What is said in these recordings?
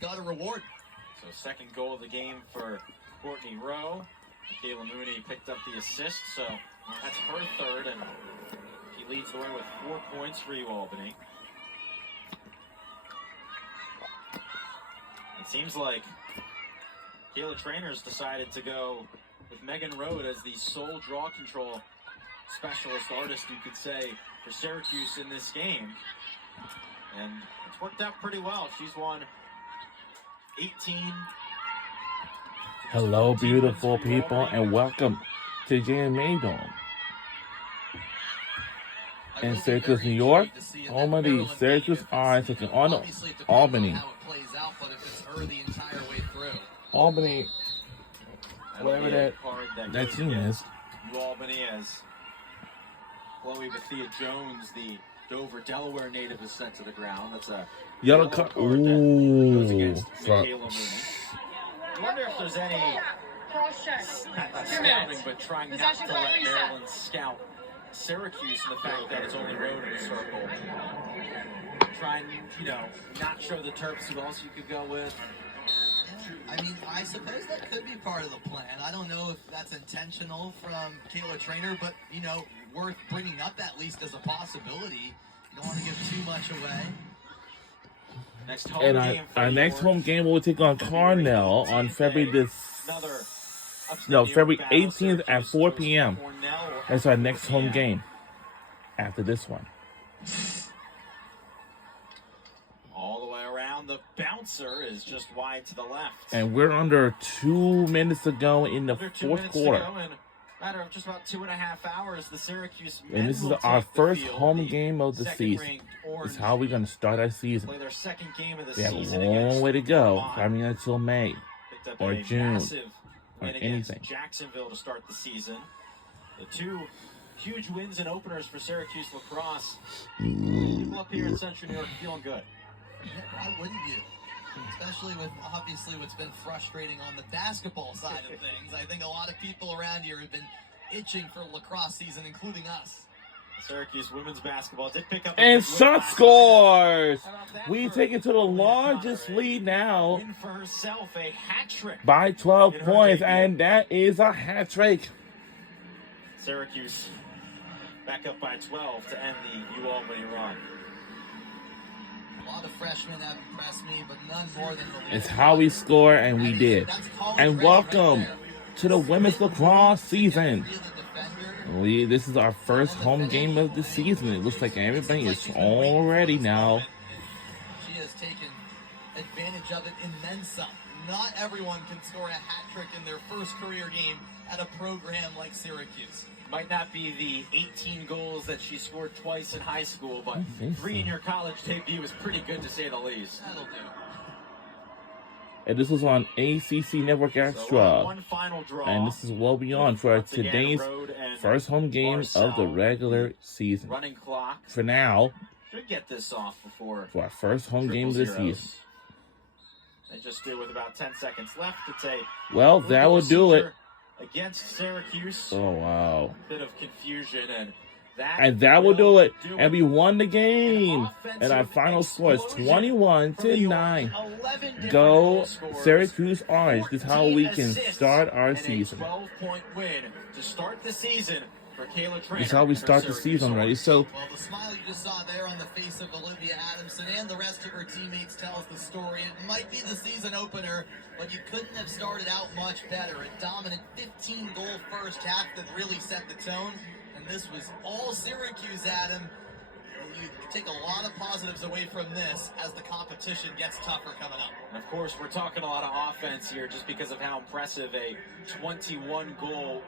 got a reward. So second goal of the game for Courtney Rowe. Kayla Mooney picked up the assist, so that's her third, and she leads the way with 4 points for UAlbany. It seems like Kayla Trainer's decided to go with Megan Rode as the sole draw control specialist artist, you could say, for Syracuse in this game. And it's worked out pretty well. She's won 18. Hello, beautiful people, and welcome to JMA Dome in Syracuse, New York. Home of the Syracuse Orange taking on Albany. Albany, whatever that team is. UAlbany, as Chloe Bethia Jones, the Dover, Delaware native, is sent to the ground. That's a yellow card. Ooh. I wonder if there's any scouting, but trying not to let Maryland scout Syracuse and the fact that it's only road in a circle. Try and, not show the Terps who else you could go with. I mean, I suppose that could be part of the plan. I don't know if that's intentional from Kayla Trainer, but, worth bringing up at least as a possibility. You don't want to give too much away. Our next home game will take on Cornell on February 18th at 4 p.m. That's our next home game after this one. All the way around, the bouncer is just wide to the left. And we're under 2 minutes to go in the fourth quarter. Matter of just about 2.5 hours, the Syracuse men and this is our first home game of the season. This is how we're going to start our season. Play their second game of the season. We have a long way to go. I mean, until May or June or anything. Jacksonville to start the season. The two huge wins and openers for Syracuse lacrosse. People up here in Central New York feeling good. Yeah, why wouldn't you? Especially with, obviously, what's been frustrating on the basketball side of things. I think a lot of people around here have been itching for lacrosse season, including us. Syracuse women's basketball did pick up. And shot scores! We take it to the largest lead now. Win for herself, a hat trick. By 12 points, and that is a hat trick. Syracuse back up by 12 to end the UAlbany run. A lot of freshmen have impressed me, but none more than the leader. It's how we score, and we did. And welcome to the women's lacrosse season. This is our first home game of the season. It looks like everybody is all ready now. She has taken advantage of it in immense some. Not everyone can score a hat trick in their first career game at a program like Syracuse. Might not be the 18 goals that she scored twice in high school, but 3 in your college debut is pretty good to say the least. That'll do. And this was on ACC Network Extra. So one final draw. And this is well beyond for today's first home game of the regular season. Running clock. For now, should get this off before for our first home game of the season. They just do with about 10 seconds left. It's a that will do it. Against Syracuse. Oh, wow. A bit of confusion, and that will do it. And we won the game. And our final score is 21-9. Go Syracuse Orange. This is how we can start our season. 12-point win to start the season for Kayla Trainer. This is how we start the season, right? So, well, the smile you just saw there on the face of Olivia Adamson and the rest of her teammates tells the story. It might be the season opener, but you couldn't have started out much better. A dominant 15-goal first half that really set the tone. And this was all Syracuse, Adam. You take a lot of positives away from this as the competition gets tougher coming up. And of course, we're talking a lot of offense here just because of how impressive a 21-goal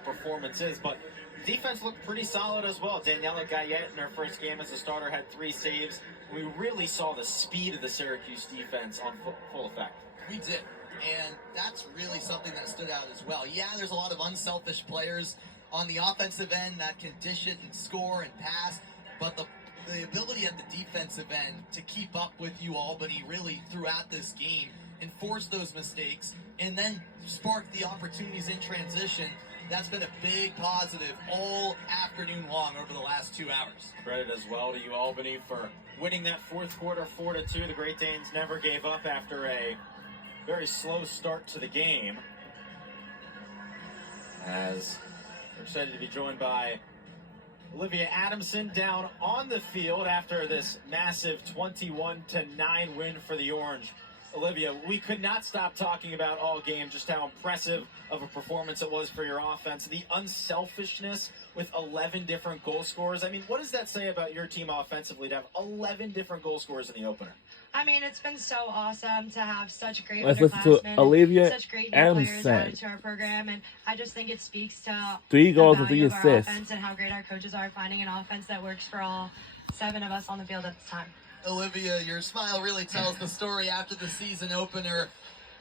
performance is. But defense looked pretty solid as well. Daniela Gayette in her first game as a starter had 3 saves. We really saw the speed of the Syracuse defense on full effect. We did. And that's really something that stood out as well. Yeah, there's a lot of unselfish players on the offensive end that can dish it and score and pass, but the ability at the defensive end to keep up with UAlbany really throughout this game, enforce those mistakes, and then spark the opportunities in transition, that's been a big positive all afternoon long over the last 2 hours. Credit as well to UAlbany for winning that fourth quarter 4-2. The Great Danes never gave up after a very slow start to the game. As we're excited to be joined by Olivia Adamson down on the field after this massive 21-9 win for the Orange. Olivia, we could not stop talking about all game just how impressive of a performance it was for your offense. The unselfishness with 11 different goal scorers. I mean, what does that say about your team offensively to have 11 different goal scorers in the opener? I mean, it's been so awesome to have such great Let's listen to underclassmen, Olivia such great new players Adamson. added to our program, and I just think it speaks to 3 goals the and 3 value of our assists. offense and how great our coaches are finding an offense that works for all 7 of us on the field at the time. Olivia, your smile really tells the story after the season opener.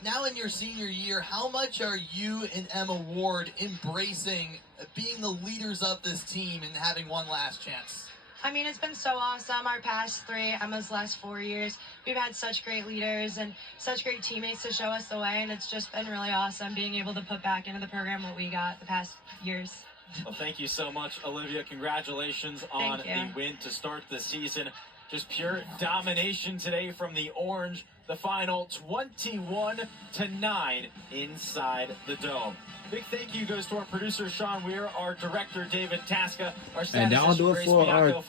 Now in your senior year, how much are you and Emma Ward embracing being the leaders of this team and having one last chance? I mean, it's been so awesome. Our past 3, Emma's last 4 years, we've had such great leaders and such great teammates to show us the way, and it's just been really awesome being able to put back into the program what we got the past years. Well, thank you so much, Olivia. Congratulations on the win to start the season. Just pure domination today from the Orange. The final 21-9 inside the Dome. Big thank you goes to our producer, Sean Weir, our director, David Tasca, our And that'll do it for our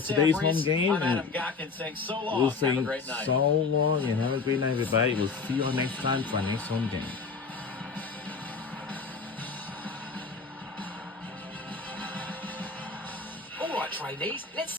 today's home game. I'm Adam Gotkin saying so long. We'll Have say a great night. so long and have a great night, everybody. We'll see you all next time for our next home game. All right, trainees, let's